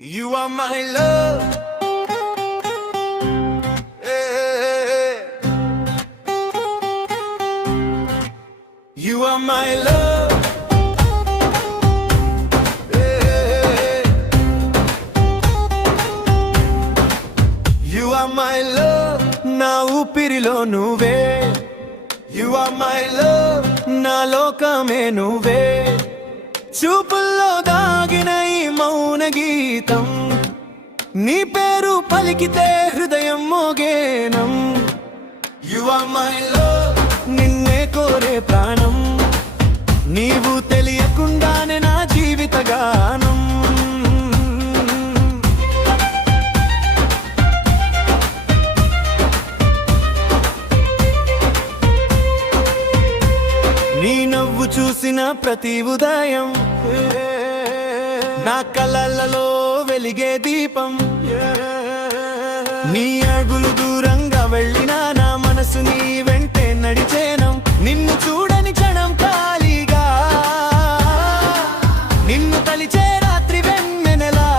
You are my love. Hey. You are my love. Hey. You are my love. నా ఊపిరిలో నువ్వే. You are my love. నా లోకమే నువ్వే. చూపుల్లో దాగిన ఈ మౌన గీతం, నీ పేరు పలికితే హృదయం మోగేనం. You are my love. నిన్నే కోరే ప్రాణం, నీవు తెలియకుండానే నా జీవిత గానం. నీ నవ్వు చూసిన ప్రతి ఉదయం నా కలలలో వెలిగే దీపం. నీ అడుగులు దూరంగా వెళ్ళినా నా మనసు నీ వెంటే నడిచేనం. నిన్ను చూడని క్షణం ఖాళీగా, నిన్ను తలిచే రాత్రి వెన్నెలా.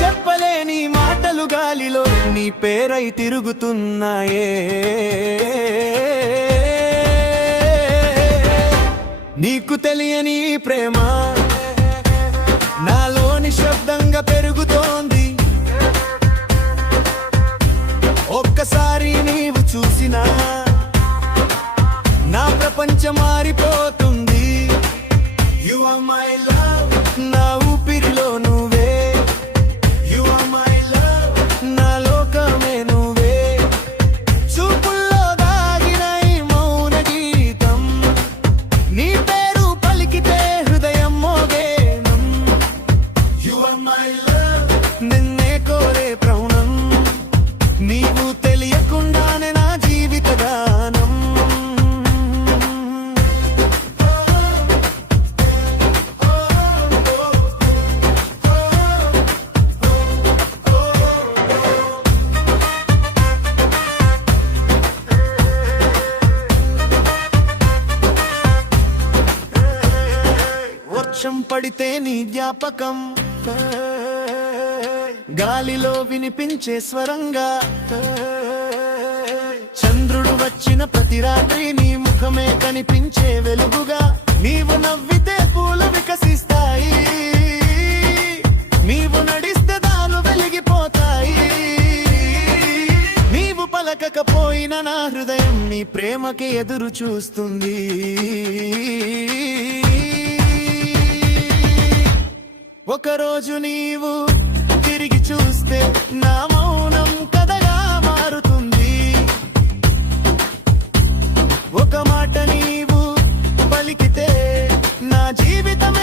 చెప్పలేని మాటలు గాలిలో నీ పేరై తిరుగుతున్నాయే. నీకు తెలియని ప్రేమ నాలోని శబ్దంగా పెరుగుతోంది. ఒక్కసారి నీవు చూసినా నా ప్రపంచం మారిపోతుంది. You are my love. నా ఊపిరిలో నువ్వే. You are my love. నా లోకమే నువ్వే. చూపుల్లో దాగిన ఈ మౌన గీతం, నీ పేరు పలికితే హృదయం మోగేనం. You are my love. నిన్నే కోరే ప్రాణం, నీవు తెలియకుండానే నా జీవిత గానం. వర్షం పడితే నీ జ్ఞాపకం గాలిలో వినిపించే స్వరంగా. చంద్రుడు వచ్చిన ప్రతి రాత్రి నీ ముఖమే కనిపించే వెలుగుగా. నీవు నవ్వితే పూలు వికసిస్తాయి, నీవు నడిస్తే దాలు వెలిగిపోతాయి. నీవు పలకకపోయిన నా హృదయం నీ ప్రేమకి ఎదురు చూస్తుంది. ఒకరోజు నీవు తిరిగి చూస్తే నా మౌనం కథగా మారుతుంది. ఒక మాట నీవు పలికితే నా జీవితమే